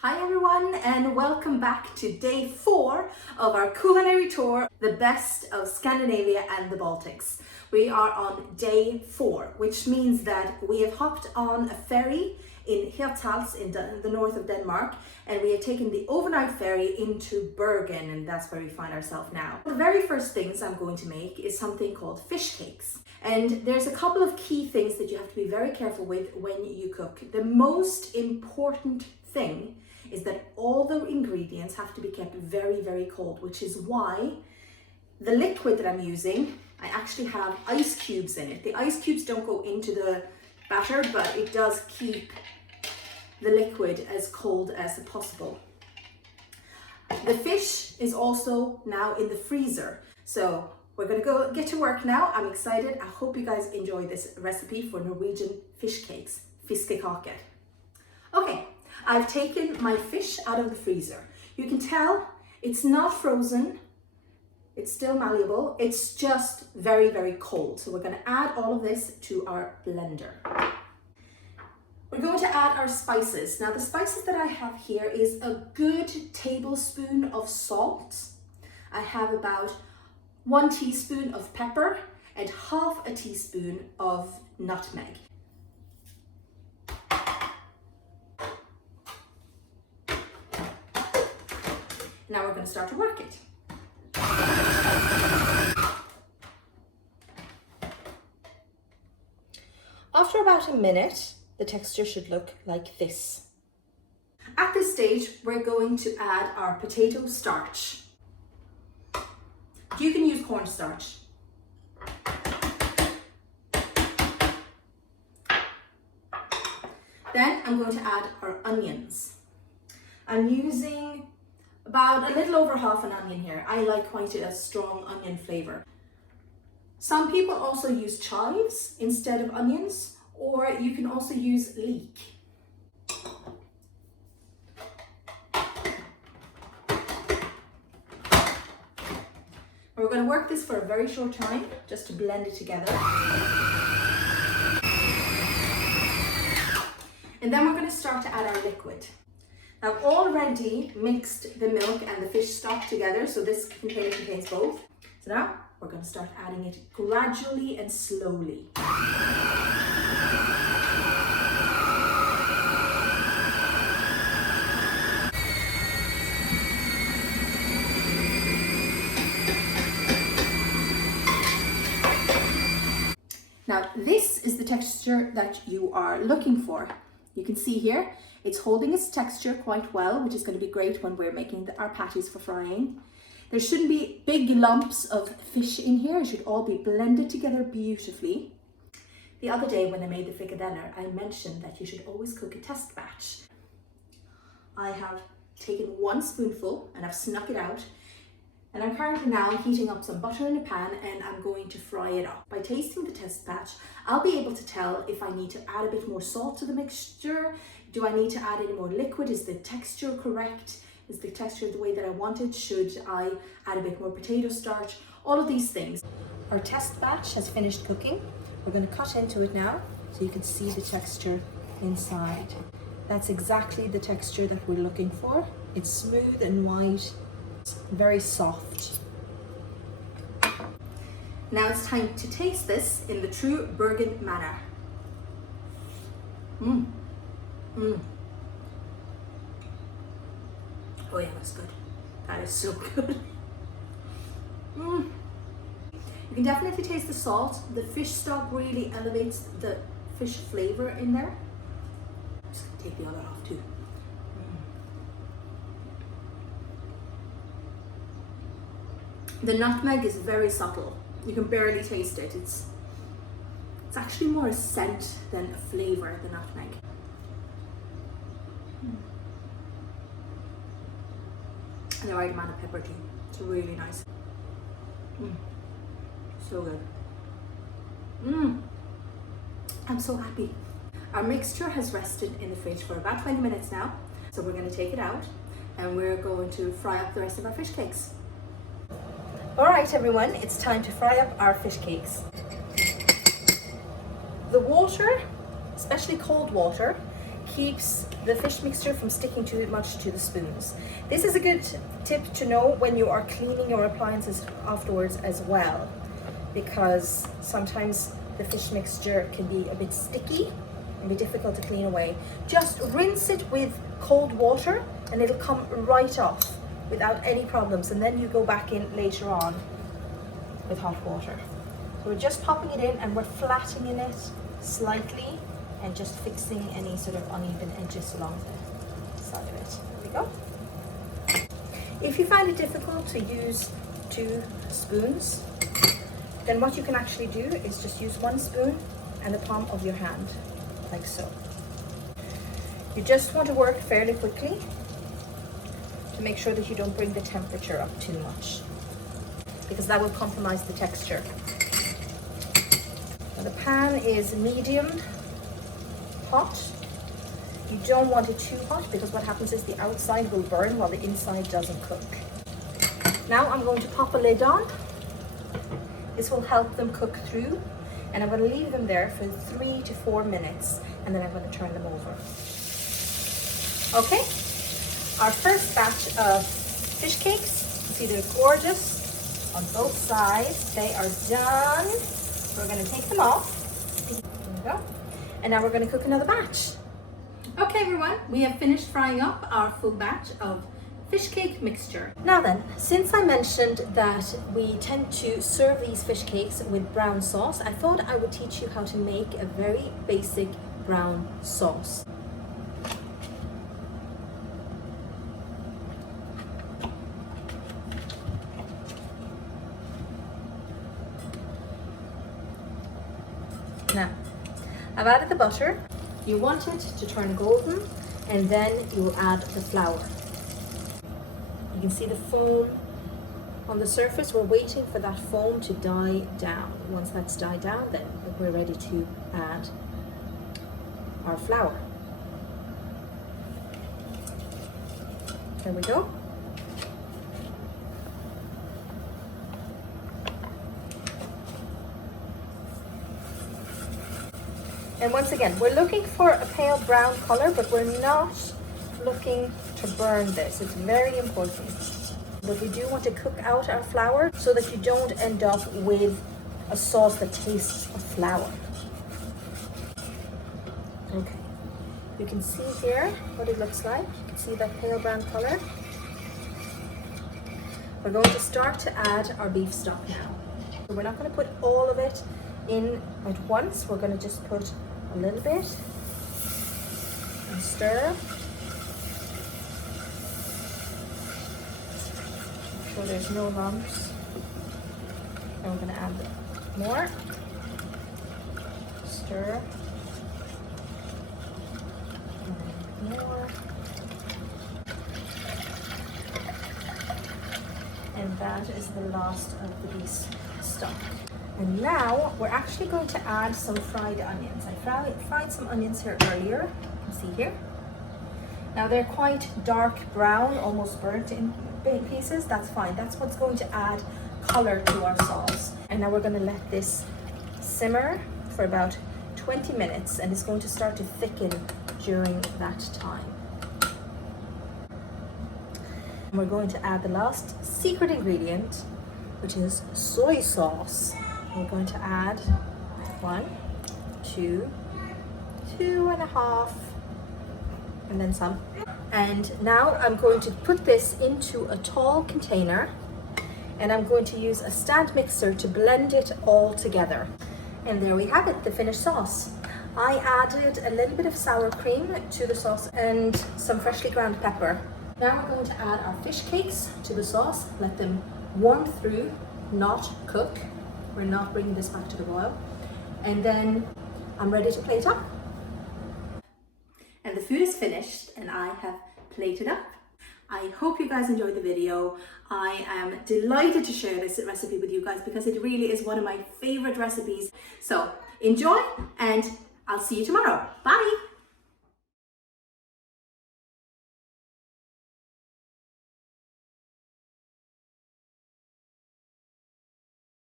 Hi everyone and welcome back to day 4 of our culinary tour, the best of Scandinavia and the Baltics. We are on day 4, which means that we have hopped on a ferry in Hirtshals in the north of Denmark, and we have taken the overnight ferry into Bergen, and that's where we find ourselves now. The very first things I'm going to make is something called fish cakes. And there's a couple of key things that you have to be very careful with when you cook. The most important thing is that all the ingredients have to be kept very, very cold, which is why the liquid that I'm using, I actually have ice cubes in it. The ice cubes don't go into the batter, but it does keep the liquid as cold as possible. The fish is also now in the freezer. So we're gonna go get to work now. I'm excited. I hope you guys enjoy this recipe for Norwegian fish cakes, fiskekaker. Okay. I've taken my fish out of the freezer. You can tell it's not frozen, it's still malleable, it's just very, very cold. So we're going to add all of this to our blender. We're going to add our spices. Now the spices that I have here is a good tablespoon of salt. I have about 1 teaspoon of pepper and half a teaspoon of nutmeg. Now we're going to start to work it. After about a minute, the texture should look like this. At this stage, we're going to add our potato starch. You can use cornstarch. Then I'm going to add our onions. I'm using about a little over half an onion here. I like quite a strong onion flavor. Some people also use chives instead of onions, or you can also use leek. We're going to work this for a very short time, just to blend it together. And then we're going to start to add our liquid. I've already mixed the milk and the fish stock together, so this container contains both. So now we're going to start adding it gradually and slowly. Now this is the texture that you are looking for. You can see here, it's holding its texture quite well, which is going to be great when we're making our patties for frying. There shouldn't be big lumps of fish in here. It should all be blended together beautifully. The other day when I made the frikadeller, I mentioned that you should always cook a test batch. I have taken 1 spoonful and I've snuck it out. And I'm currently now heating up some butter in a pan and I'm going to fry it up. By tasting the test batch, I'll be able to tell if I need to add a bit more salt to the mixture. Do I need to add any more liquid? Is the texture correct? Is the texture the way that I want it? Should I add a bit more potato starch? All of these things. Our test batch has finished cooking. We're going to cut into it now so you can see the texture inside. That's exactly the texture that we're looking for. It's smooth and white. Very soft. Now it's time to taste this in the true Bergen manner. Oh yeah, that's good. That is so good. You can definitely taste the salt. The fish stock really elevates the fish flavor in there. I'm just gonna take the other off too. The nutmeg is very subtle. You can barely taste it. It's actually more a scent than a flavor, the nutmeg. And the right amount of pepper too. It's really nice. So good. I'm so happy. Our mixture has rested in the fridge for about 20 minutes now. So we're going to take it out and we're going to fry up the rest of our fish cakes. All right, everyone, it's time to fry up our fish cakes. The water, especially cold water, keeps the fish mixture from sticking too much to the spoons. This is a good tip to know when you are cleaning your appliances afterwards as well, because sometimes the fish mixture can be a bit sticky and be difficult to clean away. Just rinse it with cold water and it'll come right off without any problems, and then you go back in later on with hot water. So we're just popping it in and we're flattening it slightly and just fixing any sort of uneven edges along the side of it. There we go. If you find it difficult to use 2 spoons, then what you can actually do is just use 1 spoon and the palm of your hand, like so. You just want to work fairly quickly to make sure that you don't bring the temperature up too much, because that will compromise the texture. Now the pan is medium hot. You don't want it too hot, because what happens is the outside will burn while the inside doesn't cook. Now I'm going to pop a lid on. This will help them cook through, and I'm going to leave them there for 3 to 4 minutes, and then I'm going to turn them over. Okay, our first batch of fish cakes, you see they're gorgeous on both sides. They are done. We're going to take them off. There we go. And now we're going to cook another batch. Okay everyone, we have finished frying up our full batch of fish cake mixture. Now then, since I mentioned that we tend to serve these fish cakes with brown sauce, I thought I would teach you how to make a very basic brown sauce. Now, I've added the butter. You want it to turn golden, and then you add the flour. You can see the foam on the surface. We're waiting for that foam to die down. Once that's died down, then we're ready to add our flour. There we go. And once again, we're looking for a pale brown color, but we're not looking to burn this. It's very important. But we do want to cook out our flour so that you don't end up with a sauce that tastes of flour. Okay, you can see here what it looks like. You can see that pale brown color. We're going to start to add our beef stock now. So we're not going to put all of it in at once. We're going to just put a little bit and stir. Make sure there's no lumps. And we're going to add more. Stir. And more. And that is the last of the beef stock. And now we're actually going to add some fried onions. I fried some onions here earlier, you can see here. Now they're quite dark brown, almost burnt in pieces. That's fine. That's what's going to add color to our sauce. And now we're going to let this simmer for about 20 minutes, and it's going to start to thicken during that time. And we're going to add the last secret ingredient, which is soy sauce. We're going to add 1, 2, 2.5, and then some. And now I'm going to put this into a tall container, and I'm going to use a stand mixer to blend it all together. And there we have it, the finished sauce. I added a little bit of sour cream to the sauce and some freshly ground pepper. Now we're going to add our fish cakes to the sauce, let them warm through, not cook. We're not bringing this back to the boil. And then I'm ready to plate up. And the food is finished and I have plated up. I hope you guys enjoyed the video. I am delighted to share this recipe with you guys because it really is one of my favorite recipes. So enjoy, and I'll see you tomorrow. Bye.